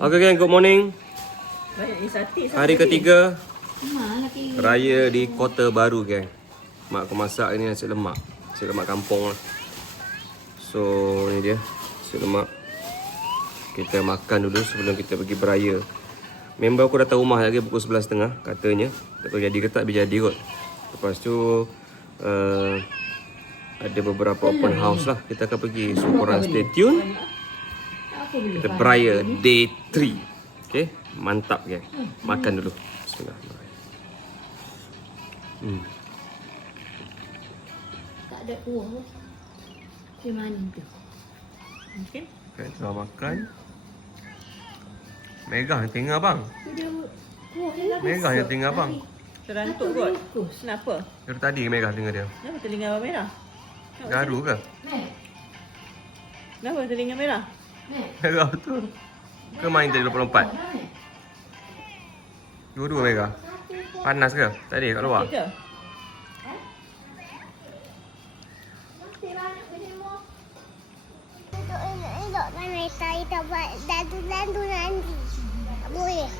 Okay gang, good morning. Hari ketiga raya di Kota Baru gang. Mak aku masak ni nasi lemak. Nasi lemak kampung lah. So ni dia nasi lemak. Kita makan dulu sebelum kita pergi beraya. Member aku datang rumah lagi pukul 11.30 katanya. Tak tahu jadi ke tak, dia jadi kot. Lepas tu ada beberapa open house lah. Kita akan pergi. So korang stay tune. Kita beraya day 3. Okay, mantap gang. Makan dulu. Bismillahirrahmanirrahim. Tak ada kuah. Macam mana tu? Okay. Okay, kita makan. Megah yang tinggal bang. Megah yang tinggal bang. Terantuk kot. Kenapa? Dari tadi Megah tinggal dia. Kenapa telinga abang merah? Garu ke? Kenapa telinga merah? Megah betul. Ke main tadi lompat-lompat? Dua-dua Megah. Panas ke? Tadi kat luar? Okey ke? Elok kan saya tak buat dandu-dandu nanti. Tak boleh.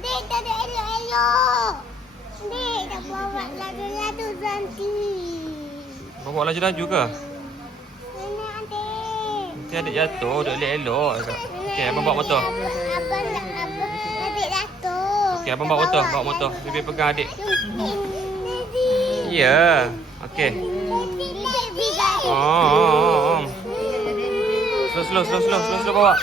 Adik tak ada elok-elok. Adik tak buat dandu-dandu nanti. Bawa laju-laju ke? Nenek adik. Nanti adik jatuh, duduk elok-elok. Okey, abang bawa motor. Abang adik jatuh. Okey, abang bawa motor. Bawa motor. Bibi pegang adik. Nanti. Ya. Okey. Oh. Slow bawa.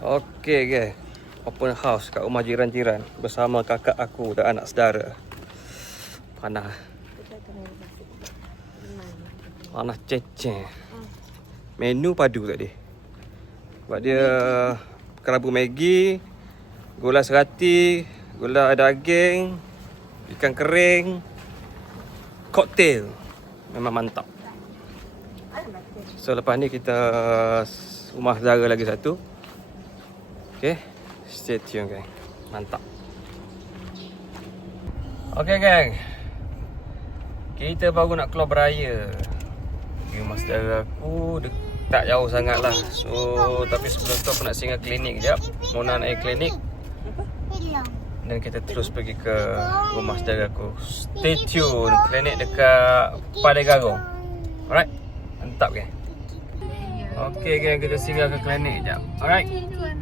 Okey ke. Open house kat rumah jiran-jiran bersama kakak aku dan anak saudara. Panas. Panas ceceh. Menu padu tadi. Sebab dia kerabu Maggi, gula serati, gula daging, ikan kering, koktail. Memang mantap. So lepas ni kita rumah saudara lagi satu. Okay, stay tune gang. Mantap. Okay gang, kita baru nak keluar beraya. Rumah saudara aku tak jauh sangat lah. So tapi sebelum tu aku nak singgah klinik sekejap. Mona nak pergi klinik. Dan kita terus pergi ke rumah saudara aku. Stay tune. Klinik dekat Padai Garong. Alright, mantap gang. Okay gang, kita singgah ke klinik sekejap. Alright,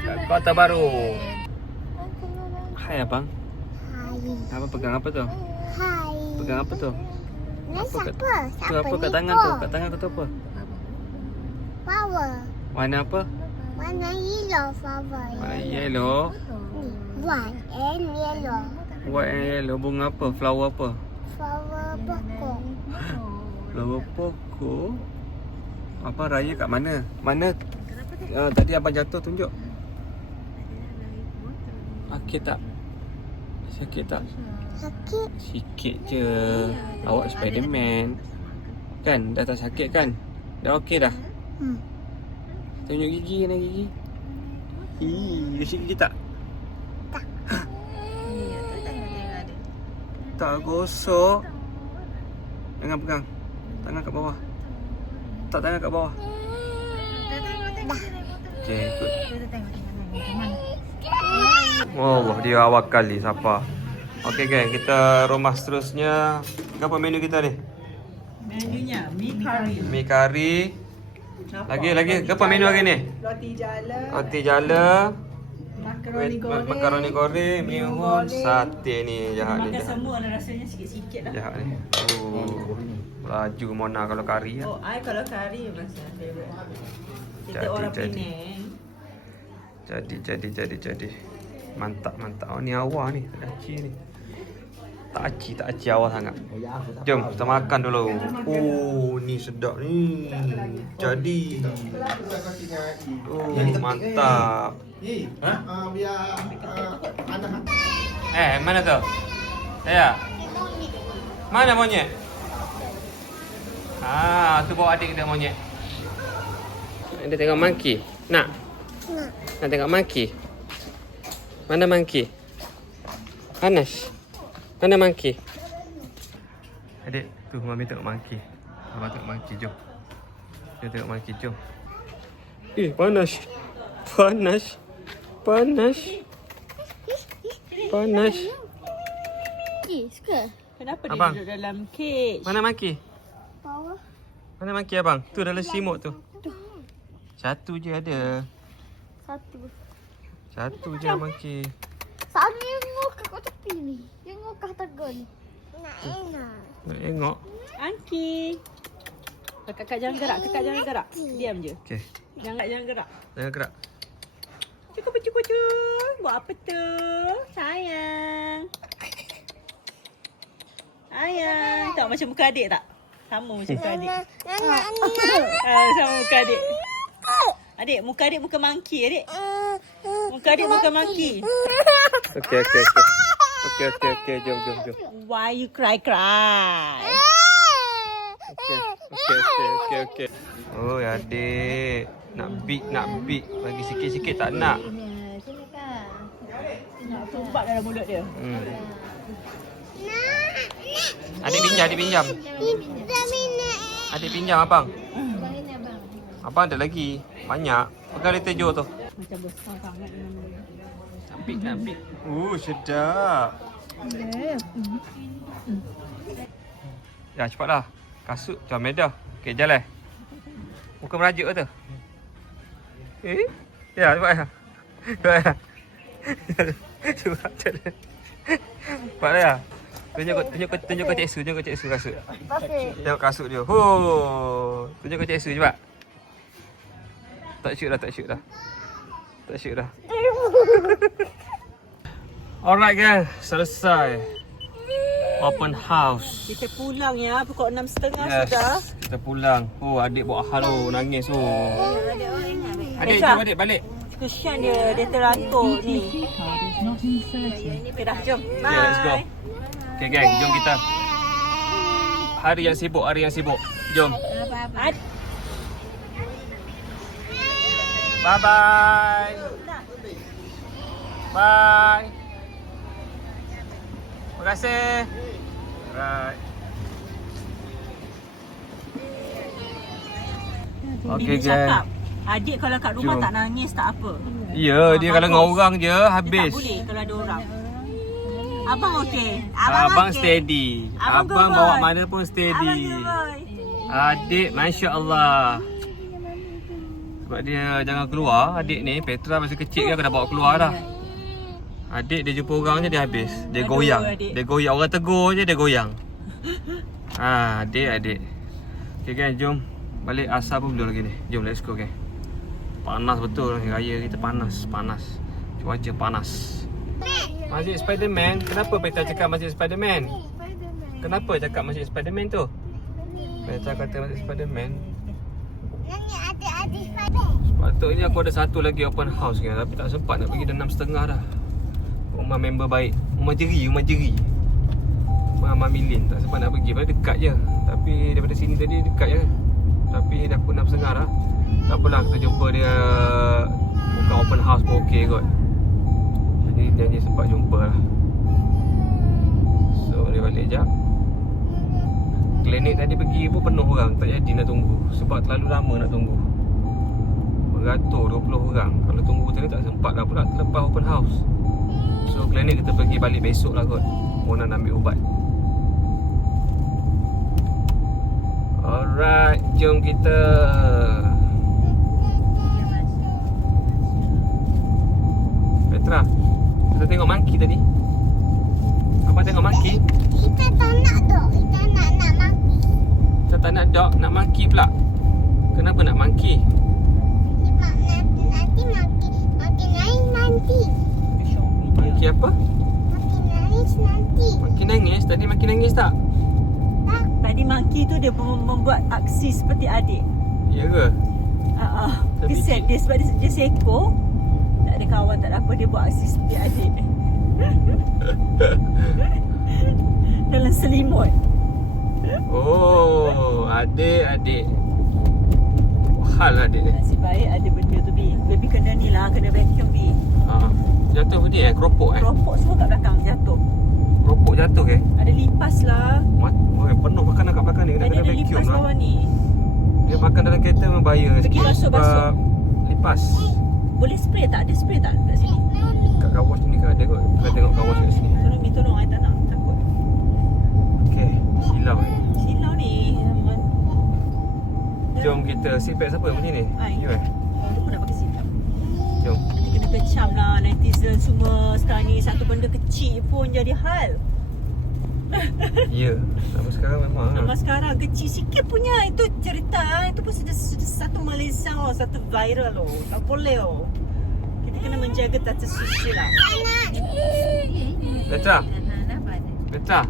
kat Kota Baru. Hai abang. Hai. Abang pegang apa tu? Hai. Pegang apa tu? Siapa? Tu apa kat tangan tu? Kat tangan kau tu apa? Flower. Warna apa? Warna yellow flower. Warna yellow. White and yellow. White and yellow. Bunga apa? Flower apa? Flower pokok. Flower pokok. Apa raya kat mana? Mana? Tadi abang jatuh, tunjuk. Sakit tak? Sakit tak? Sakit. Sikit je. Awak Spiderman. Kan? Dah tak sakit kan? Dah okey dah? Tunjuk gigi, nak gigi. Gigi gigi tak? Tak. Tak gosok. Jangan pegang. Tangan kat bawah. Tak tangan kat bawah. Okay, good. Oh, dia awal kali siapa. Okay gang, kita rumah seterusnya. Apa menu kita ni? Menunya mi curry. Mi kari. Lagi. Apa menu hari ni? Roti jala. Roti jala. Makaroni goreng. Makaroni goreng, mi unggun, sate ni jahat ni. Makan semua ada rasanya sikit-sikit lah. Jahat ni. Oh. Laju Mona kalau kari. Oh, I kalau kari rasa favorite. Kita Jadi, orang jadi. Penang. Jadi. Mantap. Oh ni awal ni, tak aci ni. Tak aci awal sangat. Jom kita makan dulu. Oh, ni sedap ni. Jadi. Oh, mantap. Mana tu? Saya. Mana monyet? Tu bawa adik kita monyet. Dia tengok monkey. Nak tengok monkey. Mana monkey? Panas. Mana monkey? Adik, tu mami tengok monkey. Abang tengok monkey, jom. Dia tengok monkey, jom. Panas. Panas. Panas. Panas. Suka? Kenapa Abang. dia duduk dalam cage? Mana maki? Bawah. Mana maki abang? Tu dalam simut tu. Satu je ada. Satu je maki. Satu yang ngokak kat tepi ni. Yang ngokak tegur ni. Nak enak. Nak tengok. Angki. Kakak jangan gerak, kakak jangan gerak. Diam je. Okey. Jangan gerak. Jangan gerak. Cukup. Buat apa tu? Sayang. Sayang. Tak macam muka adik tak? Sama macam muka adik. Sama muka adik. Adik, muka adik muka monkey adik. Muka adik muka monkey. Okey. Okey, jom. Why you cry? Okey. Oh, adik. Nak beat. Bagi sikit-sikit tak nak. Nak tumbak dalam mulut dia. Adik pinjam. Adik pinjam abang. Abang ada lagi. Banyak. Pegang letter Jo tu. Macam besar sangat dengan Nak beat. Sedap. Ya, cepatlah. Kasut tu Amedah. Okey, jalan. Muka merajuk ke tu? Ya, cepat ya. Cepat jalan. Cepat ya. Tunjuk ke Cik Su kasut. Tengok kasut dia. Tunjuk ke Cik Su cepat. Tak shoot dah. Alright guys, selesai. Open house. Kita pulang ya, pukul 6.30 sudah. Kita pulang. Adik buat halo, nangis. Adik, Esa. jom adik balik. Kesian dia terantuk ni. Okay dah, jom. Bye. Okay, let's go. Okay gang, jom kita. Hari yang sibuk. Jom. Bye-bye. Bye. Terima kasih. Right. Okay Dia guys. cakap, adik kalau kat rumah Jom. tak nangis tak apa. Ya, dia kalau dengan orang je Dia habis. tak boleh kalau ada orang. Abang okey. Abang okey. steady. Abang Abang good bawa boy. mana pun steady. Abang good boy. Adik, Masya Allah. Sebab dia jangan keluar. Adik ni, Petra masih kecil kan aku dah bawa keluar dah. Adik dia jumpa orang je dia habis. Dia Aduh, goyang. adik. Dia goyang. Orang tegur je dia goyang. Adik. Okay kan, jom. Balik asar pun belum lagi ni. Jom, let's go kan. Panas betul. Raya kita panas. Cuaca panas. Masjid Spiderman. Kenapa Petra cakap Masjid Spiderman? Kenapa cakap Masjid Spiderman tu? Petra kata Masjid Spiderman. Nani adik-adik pada. Sepatutnya aku ada satu lagi open house kan, tapi tak sempat nak pergi dah 6.30 dah. Rumah member baik. Rumah jeri. Rumah Mamilin. Tak sempat nak pergi. Padahal dekat je. Tapi daripada sini tadi dekat je. Tapi dah pukul 6.30 dah. Tak apalah, kita jumpa dia buka open house pun okey kot. Jadi janji sempat jumpa lah. So dia balik jap. Klinik tadi pergi pun penuh orang. Tak jadi nak tunggu. Sebab terlalu lama nak tunggu. Beratur 20 orang. Kalau tunggu tadi tak sempat dah pula terlepas open house. So klinik kita pergi balik besok lah kot. Mau nak ambil ubat. Alright, jom kita. Petra, kita tengok monkey tadi. Apa tengok monkey? Kita tak nak dok. Kita nak maki. Kita tak nak dog, nak monkey pula. Kenapa nak monkey? Nanti maki nangis nanti. Monkey apa? Maki nangis nanti. Monkey nangis? Tadi monkey nangis tak? Tadi monkey tu dia membuat aksi seperti adik. Ya ke? Kesian dia sebab dia seekor. Tak ada kawan, tak ada apa, dia buat aksi seperti adik. Dalam selimut. Oh, adik. Hal adik ni. Nasib baik ada benda tu Bi. Baby kena ni lah, kena vacuum Bi. Jatuh ni keropok Keropok semua kat belakang jatuh. Keropok jatuh ke? Ada lipas lah. Penuh makanan kat belakang ni. Tadi Kena ada vacuum lipas lah. bawah ni. Dia makan dalam kereta memang bahaya Pergi sikit basuh. sebab lipas. Boleh spray tak? Ada spray tak kat sini? Kat car wash ni ke ada kot. Kita tengok car wash kat sini. Tolong Mi, tolong. I tak nak. Takut. Okay, silau ni. Silau ni. Jom kita sipek siapa yang macam ni? Ai. You eh? Dia pun nak pakai silap. Jom. Nanti kena kecam lah netizen semua. Sekarang ni satu benda kecil pun jadi hal. Ya. Sampai sekarang memang. Sama sekarang kecil sikit punya itu cerita. Itu pun sudah satu Malaysia oh, satu viral oh. Tak boleh oh. Kita kena menjaga tata suci lah. Letra. Letra.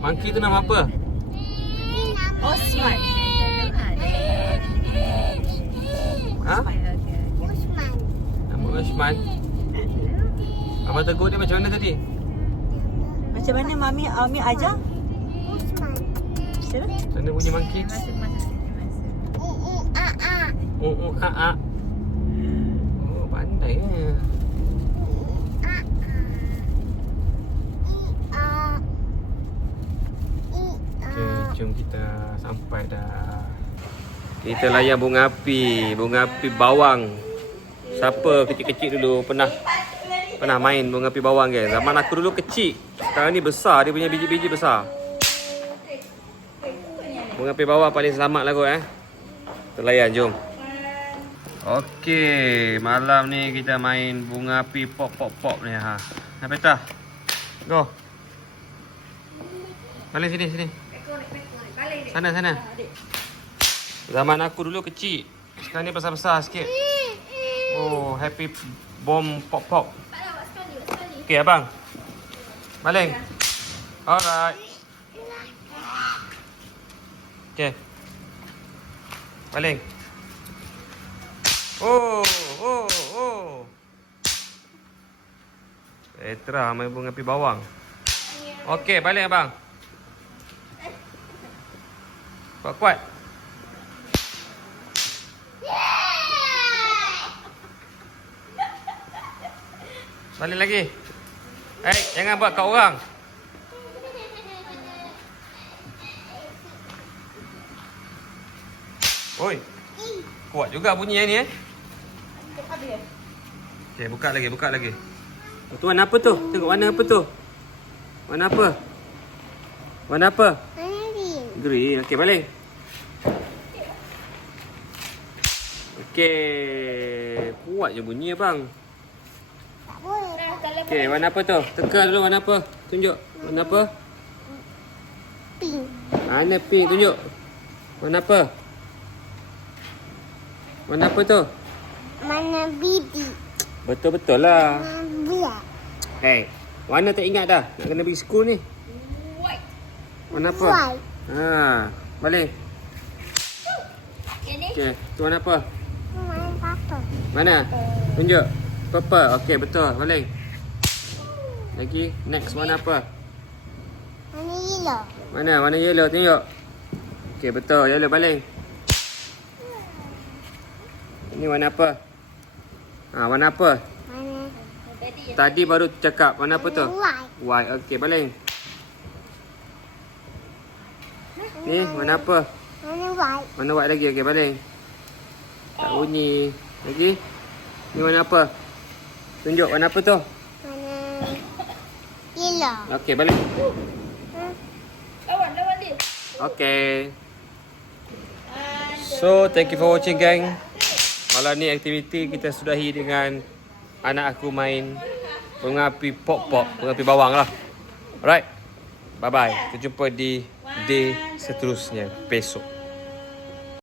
Monkey tu nama apa? Osman. Ha? Usman. Nama Osman. Abang tegur dia macam mana tadi? Macam mana Mami ajar? Usman. Macam mana? Macam mana bunyi monkey? A. Oh, pandai ya. Okay, jom kita sampai dah. Kita layan bunga api bawang. Siapa kecil-kecil dulu pernah main bunga api bawang ke? Zaman aku dulu kecil. Sekarang ni besar, dia punya biji-biji besar. Bunga api bawang paling selamat lah kot Kita layan, jom. Okey, malam ni kita main bunga api pop ni ha. Peta. Go. Balik sini. Sana. Zaman aku dulu kecil. Sekarang ni besar-besar sikit. Oh, happy bomb pop. Okey, abang. Baling. Alright. Okey. Baling. Oh. Petra main bunga api bawang. Okey, baling abang. Kuat-kuat. Balik lagi. Jangan buat kat orang. Oi. Kuat juga bunyi ni Okey, buka lagi. Tu warna apa tu? Tengok warna apa tu? Warna apa? Green. Okey, balik. Okey. Kuat je bunyi abang. Okey, warna apa tu? Teka dulu warna apa? Tunjuk. Warna apa? Pink. Warna pink, tunjuk. Warna apa? Warna apa tu? Mana bibi? Betul-betul lah. Black. Hey, warna tak ingat dah. Nak kena pergi school ni. White. Warna apa? White. Balik. Okey, tu warna apa? Mana papa? Mana? Tunjuk. Purple. Okey, betul. Balik. Lagi, next warna apa? Mana yellow? Mana? Warna yellow, tunjuk. Okey, betul. Yellow, balik. Ini warna apa? Warna apa? Mana? Tadi baru cakap. Warna apa tu? White. White. Okey, balik. Ni, warna apa? Mana white? Warna white lagi. Okey, balik. Tak bunyi. Lagi. Ni warna apa? Tunjuk warna apa tu? Mana yellow? Okey, balik. Lawan dia. Okay. So, thank you for watching, gang. Malam ni aktiviti kita sudahi dengan anak aku main bunga api pop, bunga api bawang lah. Alright. Bye-bye. Kita jumpa di day seterusnya besok.